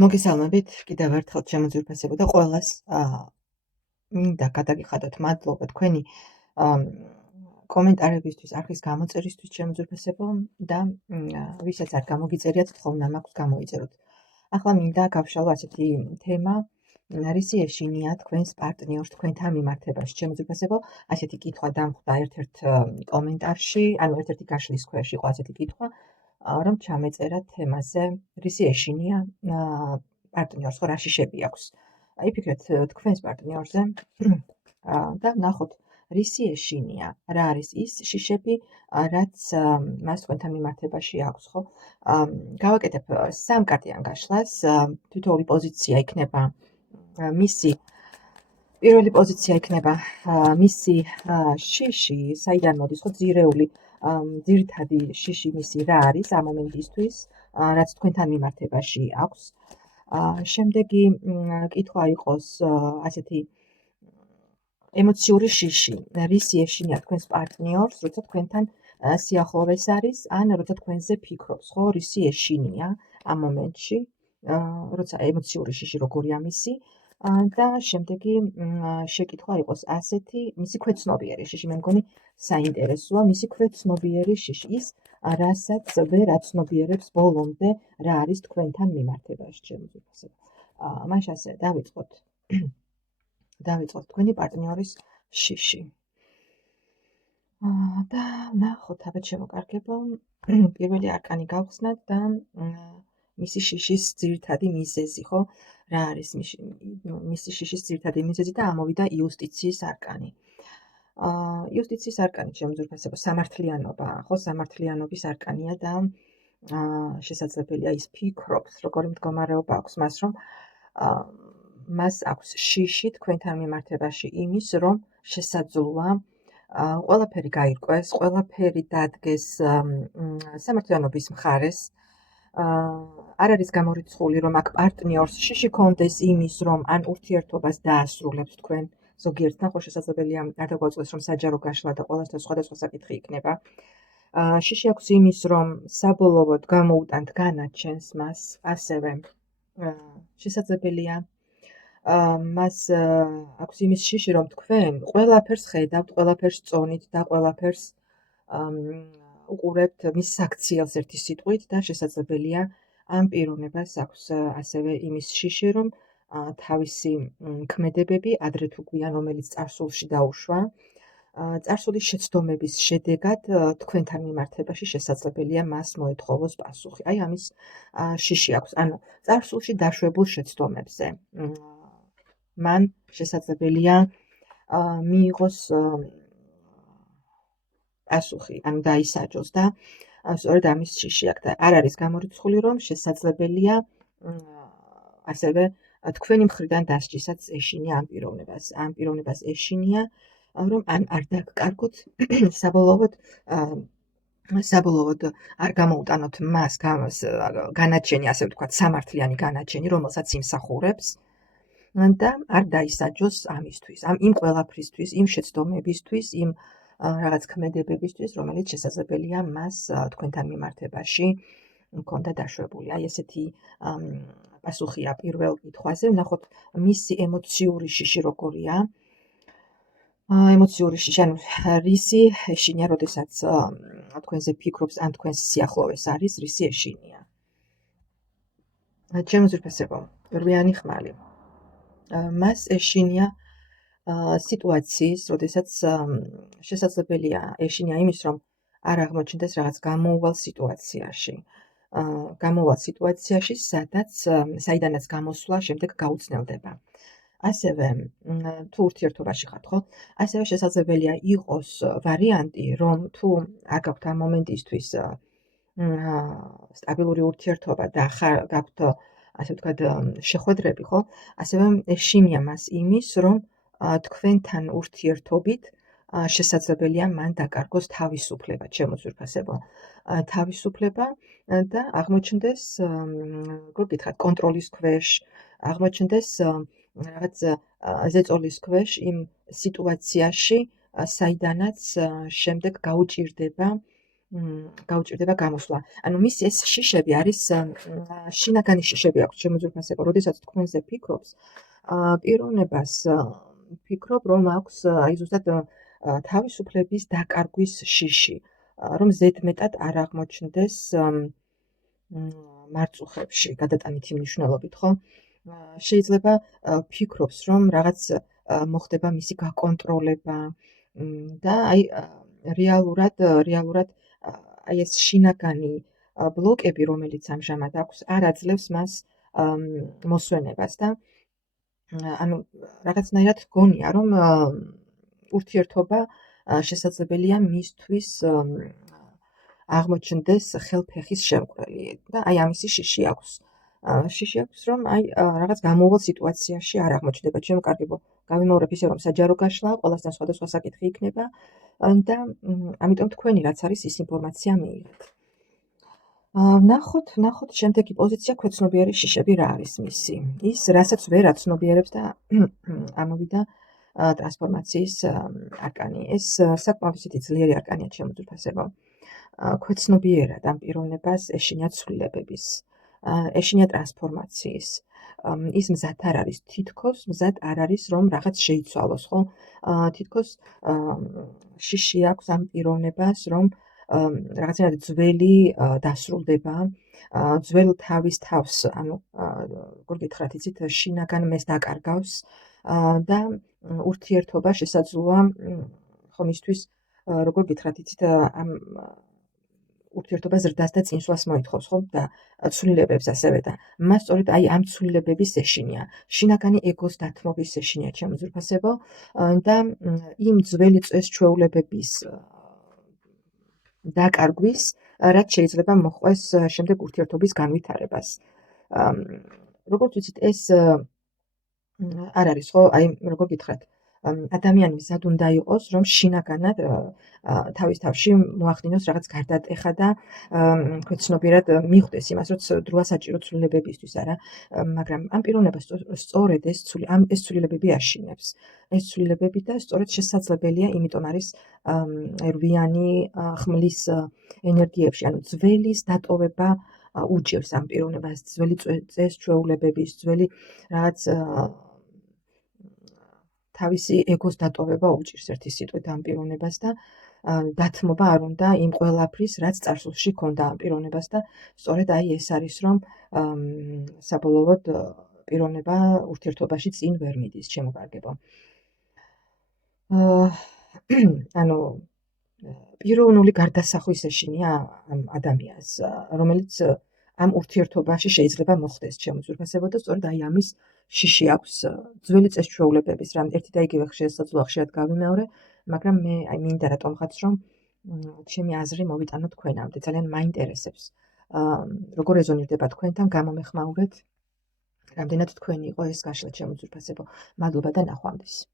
მოგესალმებით, კიდევ ერთხელ შემოძვირფასებო და ყველას მინდა გადაგიხადოთ მადლობა თქვენი კომენტარებისთვის, არხის გამოწერისთვის შემოძვირფასებო და ვისაც არ გამოგიწერიათ, თხოვნა მაქვს გამოიწეროთ. ახლა მინდა გავშალო ასეთი თემა, რისი ეშინია თქვენს პარტნიორს თქვენთან მიმართებაში შემოძვირფასებო. ასეთი კითხვა დამხვდა ერთ-ერთ კომენტარში, ანუ ერთ-ერთი გაშლის ქვეშ იყო ასეთი კითხვა, რომ ჩამეწერა თემაზე, რისი ეშინია პარტნიორს, ხო, რა შიშები აქვს. იფიქრეთ თქვენს პარტნიორზე და ნახოთ, რისი ეშინია, რა არის ის შიშები, რაც მას თქვენთან მიმართებაში აქვს, ხო? გავაკეთებ სამკარტიან გაშლას, თითოეული პოზიცია იქნება მისი პირველი პოზიცია იქნება მისი შიში, საიდან მოდის, ხო, ძირეული ძირითადი შიში მისი რა არის ამ მომენტისთვის, რაც თქვენთან მიმართებაში აქვს. შემდეგი კითხვა იყოს ასეთი ემოციური შიში, რისი ეშინია თქვენს პარტნიორს, როცა თქვენთან სიახლოვეს არის, ან როცა თქვენზე ფიქრობს, ხო, რისი ეშინია ამ მომენტში, როცა ემოციური შიში როგორია მისი. და შემდეგი შეკითხვა იყოს ასეთი, მისი ქვეცნობიერი შიში, მე მგონი საინტერესოა, მისი ქვეცნობიერი შიში, ის რასაც ვერ აცნობიერებს ბოლომდე, რა არის თქვენთან მიმართებაში შემოძვირფასებო. მაშინ ასე დავიწყოთ თქვენი პარტნიორის შიში. და ნახოთ, აბა შემოკარგებო, პირველი არკანი გავხსნათ და მისი შიშის ძირითადი მიზეზი, ხო? რა არის მისი შიშის ძირითადი მიზეზი და ამოვიდა იუსტიციის არკანი. იუსტიციის არკანი შემოძვირფასებო, სამართლიანობა, ხო, სამართლიანობის არკანია და შესაძლებელია ის ფიქრობს, როგორი მდგომარეობა აქვს მას, რომ მას აქვს შიში თქვენთან მიმართებაში იმის, რომ შესაძლოა ყველაფერი გაირკვეს, ყველაფერი დადგეს სამართლიანობის მხარეს. არ არის გამორიცხული, რომ აქ პარტნიორს შიში კონდეს იმის, რომ ან ურთიერთობას დაასრულებს თქვენ, ზოგიერთთან ხო შესაძლებელია არ დაგვაწყვეს, რომ საჯარო გაშლა და ყველასთან სხვადასხვა საკითხი იქნება. შიში აქვს იმის, რომ საბოლოოდ გამოუტანთ განაჩენს მას, ასევე შესაძლებელია მას აქვს იმის შიში, რომ თქვენ ყველაფერს ხედავთ, ყველაფერს წონით და ყველაფერს უყურებთ მის საქციელს ერთი სიტყვით და შესაძლებელია ამ პიროვნებას აქვს ასევე იმის შიში, რომ თავისი ქმედებები ადრე თუ გვიან, რომელიც წარსულში დაუშვა, წარსულის შეცდომების შედეგად თქვენთან მიმართებაში შესაძლებელია მას მოეთხოვოს პასუხი. აი ამის შიში აქვს, ანუ წარსულში დაშვებულ შეცდომებზე. მან შესაძლებელია მიიღოს პასუხი, ანუ დაისაჯოს და სწორედ ამის შიში აქვს და არ არის გამორიცხული, რომ შესაძლებელია ასევე თქვენი მხრიდან დასჯისაც ეშინია ამ პიროვნებას. ამ პიროვნებას ეშინია, რომ ან არ დაგკარგოთ საბოლოოდ არ გამოუტანოთ მას განაჩენი, ასე ვთქვათ, სამართლიანი განაჩენი, რომელსაც იმსახურებს და არ დაისაჯოს ამისთვის, იმ ყველაფრისთვის, იმ შეცდომებისთვის, იმ რაღაც ქმედებებისთვის, რომელიც შესაძლებელია მას თქვენთან მიმართებაში მქონდა დაშვებული. აი ესეთი პასუხია პირველ კითხვაზე. ვნახოთ მისი ემოციური შიში როგორია. ემოციური შიში, ანუ რისი ეშინია, როდესაც თქვენზე ფიქრობს, ან თქვენს სიახლოვეს არის, რისი ეშინია. შემოძვირფასებო, რვიანი ხმალი. მას ეშინია სიტუაციის, როდესაც შესაძლებელია ეშინია იმის, რომ არ აღმოჩნდეს რაღაც გამოუვალ სიტუაციაში, საიდანაც გამოსვლა შემდეგ გაუცნელდება. ასევე თუ ურთიერთობაში ხართ, ხო? ასევე შესაძლებელია იყოს ვარიანტი, რომ თუ არ გაქვთ ამ მომენტისთვის სტაბილური ურთიერთობა და გაქვთ, ასე ვთქვათ, შეხვედრები, ხო? ასევე ეშინია მას იმის, რომ თქვენთან ურთიერთობით შესაძლებელია მან დაკარგოს თავისუფლება, შემოძვირფასებო. თავისუფლება და აღმოჩნდეს, როგორ გითხრათ, კონტროლის ქვეშ, აღმოჩნდეს რაღაც ზეწოლის ქვეშ იმ სიტუაციაში, საიდანაც შემდეგ გაუჭირდება გაუჭირდება გამოსვლა. ანუ მისი ეს შიშები არის შინაგანი შიშები აქვს ჩემო ძვირფასებო. როდესაც თქვენზე ფიქრობს, პიროვნებას ფიქრობ, რომ აქვს აი ზუსტად თავისუფლების დაკარგვის შიში, რომ ზედმეტად არ აღმოჩნდეს მარწუხებში გადატანითი მნიშვნელობით, ხო? შეიძლება ფიქრობს, რომ რაღაც მოხდება მისი გაკონტროლება და აი რეალურად აი ეს შინაგანი ბლოკები, რომელიც ამჟამად აქვს, არ აძლევს მას მოსვენებას და ანუ რაღაცნაირად გონია, რომ ურთიერთობა შესაძლებელია მისთვის აღმოჩნდეს ხელფეხის შემკვრელი და აი ამისი შიში აქვს. შიში აქვს, რომ აი რაღაც გამოუვალ სიტუაციაში არ აღმოჩნდება. ჩემო კარგებო, გავიმეორებ ისე, რომ საჯარო გაშლა, ყველასთან სხვადასხვა საკითხი იქნება და ამიტომ თქვენი რაც არის ის ინფორმაცია მიიღეთ. ნახოთ შემდეგი პოზიცია ქვეცნობიერი შიშები რა არის მისი. ის რასაც ვერ აცნობიერებს და ამოვიდა ტრანსფორმაციის არკანი. ეს საკმაოდ ისეთი ძლიერი არკანია ჩემო ძვირფასებო. ქვეცნობიერად ამ პიროვნებას ეშინია ცვლილებების, ეშინია ტრანსფორმაციის. ის მზად არ არის, თითქოს მზად არ არის, რომ რაღაც შეიცვალოს, ხო? თითქოს შიში აქვს ამ პიროვნებას, რომ რაღაცნაირად ძველი დასრულდება, ძველ თავის თავს, ანუ როგორ გითხრათ, იცით, შინაგან მეს დაკარგავს და ურთიერთობა შესაძლოა ხომ ისთვის როგორ გითხრათ, იცით, ამ ურთიერთობა ზრდას და წინსვლას მოითხოვს, ხო? და ცვლილებებს ასევე და მას სწორედ აი ამ ცვლილებების ეშინია, შინაგანი ეგოს დათმობის ეშინია ჩემო ძვირფასებო და იმ ძველი წესჩვეულებების დაკარგვის, რაც შეიძლება მოჰყვეს შემდეგ ურთიერთობის განვითარებას. როგორც ვიცით, ეს არ არის, ხო? აი როგორ გითხრათ, ადამიანი მზად უნდა იყოს, რომ შინაგანად თავის თავში მოახდინოს რაღაც გარდატეხა და ქვეცნობიერად მიხვდეს იმას, რომ დროა საჭირო ცვლილებებისთვის, არა, მაგრამ ამ პიროვნებას სწორედ ეს ცვლილებები აშინებს. ეს ცვლილებები და სწორედ შესაძლებელია, იმიტომ არის რვიანი ხმლის ენერგიებში, ანუ ძველის დატოვება უჭირს ამ პიროვნებას, ძველი წესჩვეულებების, ძველი რაღაც თავისი ეგოს დატოვება უჭირს ერთი სიტყვით ამ პიროვნებას და დათმობა არ უნდა იმ ყველაფრის, რაც წარსულში ჰქონდა ამ პიროვნებას და სწორედ აი ეს არის, რომ საბოლოოდ პიროვნება ურთიერთობაში წინ ვერ მიდის, ჩემო კარგებო. ანუ პიროვნული გარდასახვის ეშინია ამ ადამიანს, რომელიც ამ ურთიერთობაში შეიძლება მოხდეს, ჩემო ძვირფასებო და სწორედ აი ამის შიში აქვს ძველი წესჩვეულებების, რამ ერთი და იგივე შესაძლოა ხშირად გავიმეორე, მაგრამ მე აი მინდა რატომღაც რომ ჩემი აზრი მოვიტანო თქვენამდე, ძალიან მაინტერესებს. როგორ რეზონირდება თქვენთან, გამომეხმაურეთ, რამდენად თქვენი იყო ეს გაშლა, ჩემო ძვირფასებო. მადლობა და ნახვამდის.